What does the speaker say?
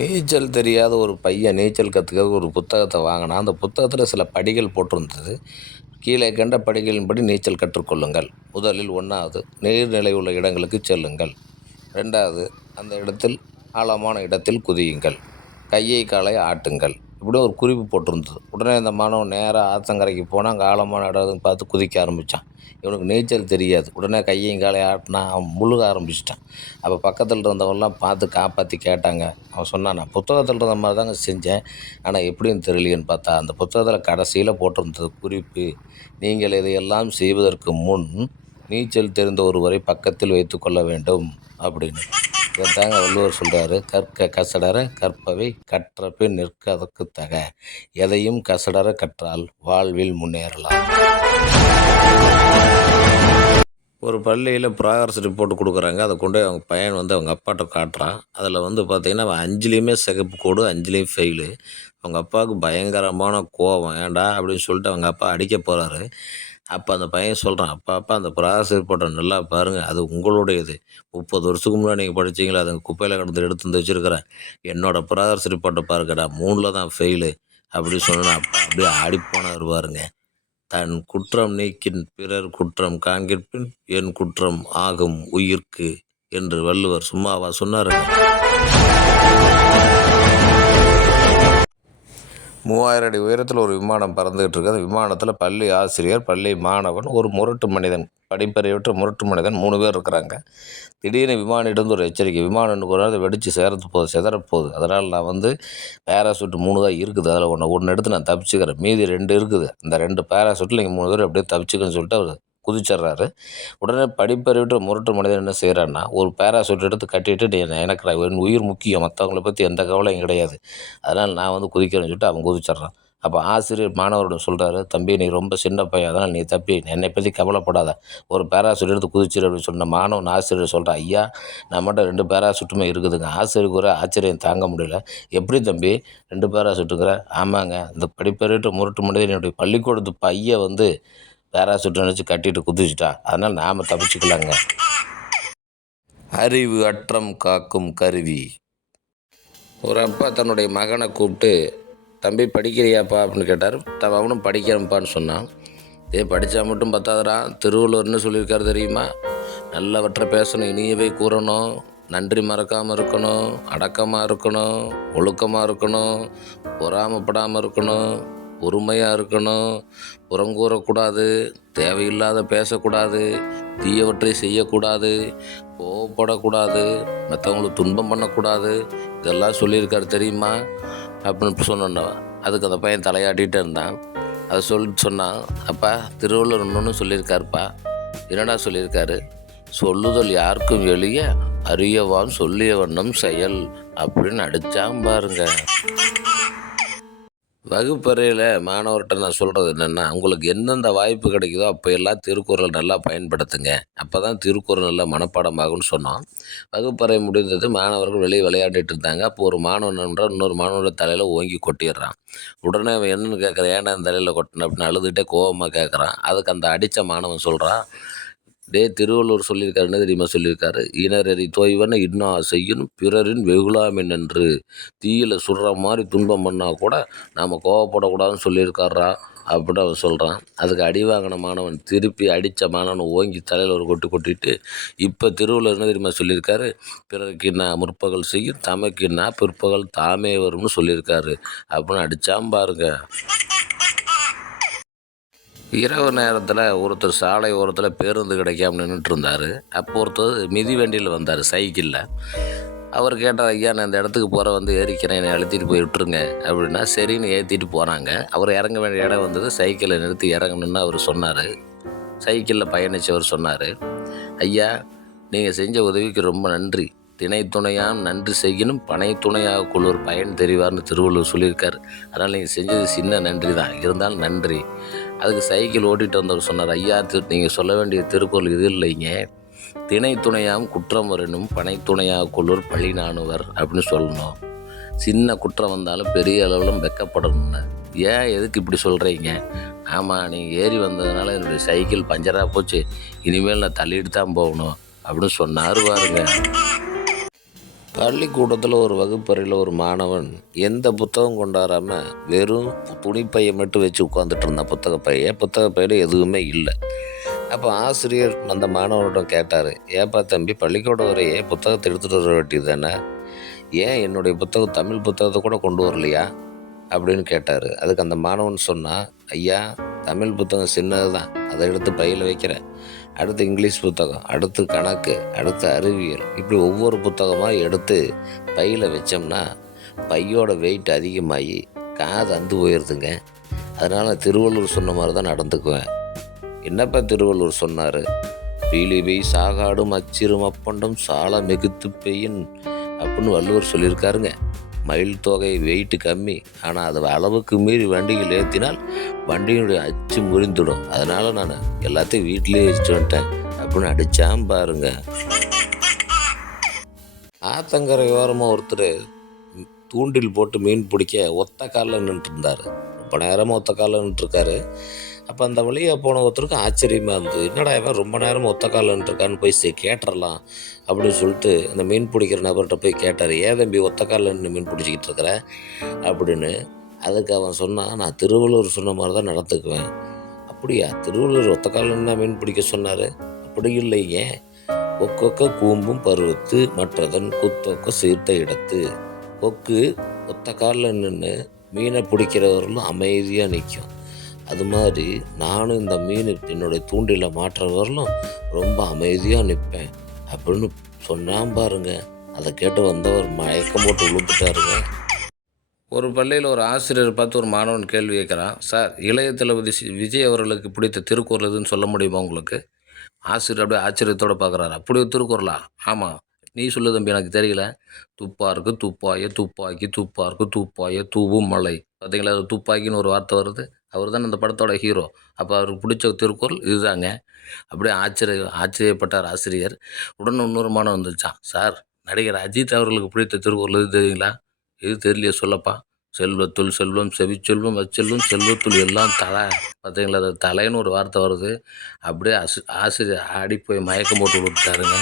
நீச்சல் தெரியாத ஒரு பையன் நீச்சல் கற்றுக்க ஒரு புத்தகத்தை வாங்கினான். அந்த புத்தகத்தில் சில படிகள் போட்டிருந்தது. கீழே கண்ட படிகளின்படி நீச்சல் கற்றுக்கொள்ளுங்கள். முதலில் ஒன்றாவது நீர்நிலை உள்ள இடங்களுக்கு செல்லுங்கள். ரெண்டாவது அந்த இடத்தில் ஆழமான இடத்தில் குதியுங்கள். கையை காலை ஆட்டுங்கள். இப்படியும் ஒரு குறிப்பு போட்டிருந்தது. உடனே இந்த மாணவன் நேராக ஆற்றங்கரைக்கு போனால் அங்கே ஆழமான இடம் பார்த்து குதிக்க ஆரம்பித்தான் இவனுக்கு நீச்சல் தெரியாது. உடனே கையையும் காலையும் ஆட்டினா அவன் முழுக ஆரம்பிச்சிட்டான். அப்போ பக்கத்தில் இருந்தவங்கலாம் பார்த்து காப்பாற்றி கேட்டாங்க. அவன் சொன்னான் நான் புத்தகத்தில் இருந்த மாதிரி தாங்க செஞ்சேன். ஆனால் எப்படின்னு தெரியலையேன்னு பார்த்தா அந்த புத்தகத்தில் கடைசியில் போட்டிருந்தது குறிப்பு நீங்கள் இதையெல்லாம் செய்வதற்கு முன் நீச்சல் தெரிந்த ஒருவரை பக்கத்தில் வைத்துக்கொள்ள வேண்டும் அப்படின்னு. இதைத்தாங்க வள்ளுவர் சொல்கிறாரு கற்க கசடர கற்பவை கற்ற பின் நிற்க அதற்கு தக. எதையும் கசடர கற்றால் வாழ்வில் முன்னேறலாம். ஒரு பள்ளியில் ப்ராக்ரஸ் ரிப்போர்ட் கொடுக்குறாங்க. அதை கொண்டு போய் அவங்க பையன் வந்து அவங்க அப்பாட்ட காட்டுறான். அதில் வந்து பார்த்திங்கன்னா அவன் அஞ்சுலேயுமே சிகப்பு கோடு அஞ்சுலேயும் ஃபெயிலு அவங்க அப்பாவுக்கு பயங்கரமான கோவம். ஏண்டா அப்படின்னு சொல்லிட்டு அவங்க அப்பா அடிக்க போகிறாரு அப்போ அந்த பையன் சொல்கிறான் அப்பா அப்பா அந்த ப்ராக்ரஸ் ரிப்போர்ட்டை நல்லா பாருங்கள் அது உங்களுடையது. முப்பது வருஷத்துக்கு முன்னாடி நீங்கள் படிச்சீங்களா அது குப்பையில் கிடந்து எடுத்து வந்து வச்சுருக்கிறேன். என்னோடய ப்ராக்ரஸ் ரிப்போர்ட்டை பாருங்கடா மூணில் தான் ஃபெயிலு அப்படின்னு சொன்னா அப்பா அப்படியே ஆடிப்போனவர் பாருங்க. தன் குற்றம் நீக்கின் பிறர் குற்றம் காண்கிற்பின் என் குற்றம் ஆகும் உயிர்க்கு என்று வள்ளுவர் சும்மாவா சொன்னாருங்க. மூவாயிரம் அடி உயரத்தில் ஒரு விமானம் பறந்துகிட்டு இருக்கு. அந்த விமானத்தில் பள்ளி ஆசிரியர் பள்ளி மாணவன் ஒரு முரட்டு மனிதன் படிப்பறிவற்ற முரட்டு மனிதன் மூணு பேர் இருக்கிறாங்க. திடீர்னு விமானிடம் ஒரு எச்சரிக்கை. விமானம் இன்னும் ஒரு நாள் வெடித்து சேரத்து போகுது சிதறப்போகுது அதனால் நான் வந்து பேராசூட் மூணு தான் இருக்குது. அதில் ஒன்று ஒன்று எடுத்து நான் தப்பிச்சுக்கிறேன். மீதி ரெண்டு இருக்குது. அந்த ரெண்டு பேராசூட்டில் நீங்கள் மூணு பேர் அப்படியே தப்பிச்சுக்கன்னு சொல்லிட்டு அவர் குதிச்சிடுறாரு. உடனே படிப்பறிவிட்டு முரட்டு மனிதன் என்ன செய்கிறான்னா ஒரு பேராசூட் எடுத்து கட்டிட்டு நீ எனக்கு நான் என் உயிர் முக்கியம் மற்றவங்கள பற்றி எந்த கவலையும் கிடையாது. அதனால் நான் வந்து குதிக்கிறேன்னு சொல்லிட்டு அவன் குதிச்சிட்றான். அப்போ ஆசிரியர் மாணவரிடம் சொல்கிறாரு தம்பி நீ ரொம்ப சின்ன பையன் அதனால் நீ தப்பி என்னை பற்றி கவலைப்படாத. ஒரு பேராசூட் எடுத்து குதிச்சிரு அப்படின்னு சொன்ன மாணவன் ஆசிரியர் சொல்கிறான் ஐயா நம்மகிட்ட ரெண்டு பேராசூட்டுமே இருக்குதுங்க. ஆசிரியருக்கு ஒரு ஆச்சரியம் தாங்க முடியல. எப்படி தம்பி? ரெண்டு பேராசூட்டுங்கிற ஆமாங்க இந்த படிப்பறிவிட்டு முரட்டு மனிதன் என்னுடைய பள்ளிக்கூடத்து பையன் வந்து பேராசூட் நினச்சி கட்டிட்டு குதிச்சுட்டான். அதனால் நாம் தப்பிச்சுக்கலாங்க. அறிவு அற்றம் காக்கும் கருவி. ஒரு அப்பா தன்னுடைய மகனை கூப்பிட்டு தம்பி படிக்கிறியாப்பா? அப்படின்னு கேட்டார். த அவனும் படிக்கிறேன்ப்பான்னு சொன்னான். இதே படித்தா மட்டும் பத்தாதரா திருவள்ளுவர்னு சொல்லியிருக்காரு தெரியுமா? நல்லவற்றை பேசணும் இனியவை கூறணும். நன்றி மறக்காமல் இருக்கணும். அடக்கமாக இருக்கணும். ஒழுக்கமாக இருக்கணும். பொறாமப்படாமல் இருக்கணும். பொறுமையாக இருக்கணும். புறங்கூறக்கூடாது தேவையில்லாத பேசக்கூடாது. தீயவற்றை செய்யக்கூடாது. கோவப்படக்கூடாது. மற்றவங்களுக்கு துன்பம் பண்ணக்கூடாது. இதெல்லாம் சொல்லியிருக்காரு தெரியுமா? அப்படின்னு சொன்னோன்னா அதுக்கு அந்த பையன் தலையாட்டிகிட்டே இருந்தான். அதை சொல்லிட்டு சொன்னான் அப்பா திருவள்ளுவர் இன்னொன்று சொல்லியிருக்காருப்பா. என்னடா சொல்லியிருக்காரு? சொல்லுதல் யாருக்கும் எளிய அறியவான் சொல்லிய வண்ணம் செயல். அப்படின்னு அடித்தான் பாருங்க. வகுப்பறையில் மாணவர்கிட்ட நான் சொல்கிறது என்னென்னா உங்களுக்கு எந்தெந்த வாய்ப்பு கிடைக்குதோ அப்போ எல்லாம் திருக்குறள் நல்லா பயன்படுத்துங்க. அப்போ தான் திருக்குறள் நல்லா மனப்பாடமாகும்னு சொன்னோம் வகுப்பறை முடிந்தது மாணவர்கள் வெளியே விளையாடிட்டு இருந்தாங்க. அப்போ ஒரு மாணவன் என்றால் இன்னொரு மாணவனோட தலையில் ஓங்கி கொட்டிடுறான். உடனே அவன் என்னென்னு கேட்குறான்? ஏன்டா தலையில் கொட்டின? அப்படின்னு அழுதுகிட்டே கோவமாக கேட்குறான். அதுக்கு அந்த அடித்த மாணவன் சொல்கிறான் டே திருவள்ளுவர் சொல்லியிருக்காரு என்ன தெரியுமா சொல்லியிருக்காரு? இனரறி தோய்வன இன்னா செய்யணும் பிறரின் வெகுலாமின் என்று தீயில சுடுற மாதிரி துன்பம் பண்ணால் கூட நாம் கோவப்படக்கூடாதுன்னு சொல்லியிருக்காரா அப்படின்னு அவன் சொல்கிறான் அதுக்கு அடி வாங்கின மாணவன் திருப்பி அடித்த மாணவனை ஓங்கி தலையில் ஒரு கொட்டு கொட்டிட்டு இப்போ திருவள்ளுவர் என்ன தெரியுமா சொல்லியிருக்காரு? பிறருக்கு நான் முற்பகல் செய்யும் தமக்கு நான் பிற்பகல் தாமே வரும்னு சொல்லியிருக்காரு. அப்படின்னு அடித்தான் பாருங்க. இரவு நேரத்தில் ஒருத்தர் சாலை ஓரத்தில் பேருந்து கிடைக்காம நின்றுட்டு இருந்தார் அப்போ ஒருத்தர் மிதி வண்டியில் வந்தார் சைக்கிளில். அவர் கேட்டார் ஐயா நான் இந்த இடத்துக்கு போகிற வந்து ஏறிக்கிறேன் என்னை அழுத்திட்டு போய் விட்டுருங்க. அப்படின்னா சரின்னு ஏற்றிட்டு போனாங்க. அவர் இறங்க வேண்டிய இடம் வந்தது சைக்கிளை நிறுத்தி இறங்கணுன்னு அவர் சொன்னார். சைக்கிளில் பயணித்தவர் சொன்னார் ஐயா நீங்கள் செஞ்ச உதவிக்கு ரொம்ப நன்றி. திணை துணையாம் நன்றி செய்யணும் பனை துணையாக கொள்வர் பயன் தெரிவார்னு திருவள்ளுவர் சொல்லியிருக்கார். அதனால் நீங்கள் செஞ்சது சின்ன நன்றி தான் இருந்தாலும் நன்றி. அதுக்கு சைக்கிள் ஓட்டிகிட்டு வந்தவர் சொன்னார் ஐயா திரு நீங்கள் சொல்ல வேண்டிய திருக்குறள் இது இல்லைங்க. திணை துணையாம் குற்றம் வரணும் பனை துணையாக கொள்ளூர் பழி நாணுவர் அப்படின்னு சொல்லணும். சின்ன குற்றம் வந்தாலும் பெரிய அளவில் வெக்கப்படணும்னு. ஏன் எதுக்கு இப்படி சொல்கிறீங்க ஆமாம் நீங்கள் ஏறி வந்ததுனால என்னுடைய சைக்கிள் பஞ்சராக போச்சு. இனிமேல் நான் தள்ளிட்டு தான் போகணும் அப்படின்னு சொன்னார் பாருங்கள் பள்ளிக்கூடத்தில் ஒரு வகுப்பறையில் ஒரு மாணவன் எந்த புத்தகம் கொண்டாடாமல் வெறும் துணிப்பையை மட்டும் வச்சு உட்காந்துட்டு இருந்தான். புத்தக பைய புத்தக பையில் எதுவுமே இல்லை. அப்போ ஆசிரியர் அந்த மாணவனிடம் கேட்டார் ஏப்பா தம்பி பள்ளிக்கூடம் வரையே புத்தகத்தை எடுத்துகிட்டு வர வேண்டியது தானே ஏன் என்னுடைய புத்தகம் தமிழ் புத்தகத்தை கூட கொண்டு வரலையா? அப்படின்னு கேட்டார். அதுக்கு அந்த மாணவன் சொன்னால் ஐயா தமிழ் புத்தகம் சின்னது தான் அதை எடுத்து பையில் வைக்கிறேன். அடுத்து இங்கிலீஷ் புத்தகம் அடுத்து கணக்கு அடுத்து அறிவியல். இப்படி ஒவ்வொரு புத்தகமாக எடுத்து பையில் வச்சோம்னா பையோட வெயிட் அதிகமாகி காது அந்து போயிடுதுங்க அதனால் திருவள்ளூர் சொன்ன மாதிரி தான் நடந்துக்குவேன். என்னப்பா திருவள்ளூர் சொன்னார்? பீலிபை சாகாடும் அச்சிரும் அப்பண்டம் சால மிகுத்து பெய்யும் அப்படின்னு வள்ளுவர் சொல்லியிருக்காருங்க. மயில் தொகை வெயிட்டு கம்மி. ஆனால் அது அளவுக்கு மீறி வண்டிகள் ஏற்றினால் வண்டியினுடைய அச்சு முறிந்துடும். அதனால் நான் எல்லாத்தையும் வீட்டிலேயே வச்சுட்டு வந்துட்டேன். அப்படின்னு அடித்தான் பாருங்க. ஆத்தங்கரை ஓரமாக ஒருத்தர் தூண்டில் போட்டு மீன் பிடிக்க ஒத்த காலில் நின்றுருந்தார். ரொம்ப நேரமாக ஒத்த காலில் நின்றுருக்காரு. அப்போ அந்த வழியாக போன ஒருத்தருக்கு ஆச்சரியமாக இருந்தது. என்னடா இவன் ரொம்ப நேரம் ஒத்த காலில் நின்றுருக்கான்னு போய் சரி கேட்டுறலாம் அப்படின்னு சொல்லிட்டு அந்த மீன் பிடிக்கிற நபர்கிட்ட போய் கேட்டார். ஏன் தம்பி ஒத்த காலில் நின்று மீன் பிடிச்சிக்கிட்டு இருக்கிற? அப்படின்னு அதுக்கு அவன் சொன்னான் நான் திருவள்ளுவர் சொன்ன மாதிரி தான் நடந்துக்குவேன். அப்படியா? திருவள்ளுவர் ஒத்த காலில் மீன் பிடிக்க சொன்னார்? அப்படி இல்லையே. ஒக்கொக்க கூம்பும் பருவத்து மற்றதன் குத்தொக்க சீர்த்த இடத்து. கொக்கு ஒத்த காலில் நின்று மீனை பிடிக்கிறவர்களும் அமைதியாக நிற்கும் அது மாதிரி நானும் இந்த மீன் என்னுடைய தூண்டில மாற்றுறவர்களும் ரொம்ப அமைதியாக நிற்பேன் அப்படின்னு சொன்னான் பாருங்க. அதை கேட்டு வந்தவர் மயக்கம் போட்டு விழுந்துட்டாருங்க ஒரு பள்ளியில் ஒரு ஆசிரியர் பார்த்து ஒரு மாணவன் கேள்வி கேட்குறான் சார் இளைய தளபதி விஜய் அவர்களுக்கு பிடித்த திருக்குறள் எதுன்னு சொல்ல முடியுமா உங்களுக்கு? ஆசிரியர் அப்படியே ஆச்சரியத்தோடு பார்க்குறாரு அப்படி ஒரு திருக்குறளா? ஆமாம் நீ சொல்லு தம்பி எனக்கு தெரியல. துப்பாருக்கு துப்பாய துப்பாக்கி துப்பாருக்கு துப்பாய தூவும் மலை பார்த்தீங்களா அது துப்பாக்கின்னு ஒரு வார்த்தை வருது. அவர் தான் அந்த படத்தோட ஹீரோ. அப்போ அவருக்கு பிடிச்ச திருக்குறள் இதுதாங்க. அப்படியே ஆச்சரிய ஆச்சரியப்பட்டார் ஆசிரியர். உடனே இன்னொரு மாணவன் வந்துச்சான் சார் நடிகர் அஜித் அவர்களுக்கு பிடித்த திருக்குறள் இது தெரியுங்களா? இது தெரியலையே சொல்லப்பா. செல்வத்துள் செல்வம் செவிச்செல்வம் அச்செல்வம் செல்வத்துள் எல்லாம் தலை. பார்த்தீங்களா அது தலைன்னு ஒரு வார்த்தை வருது. அப்படியே அசு ஆசிரியர் ஆடி போய் மயக்கம் போட்டு விட்டாருங்க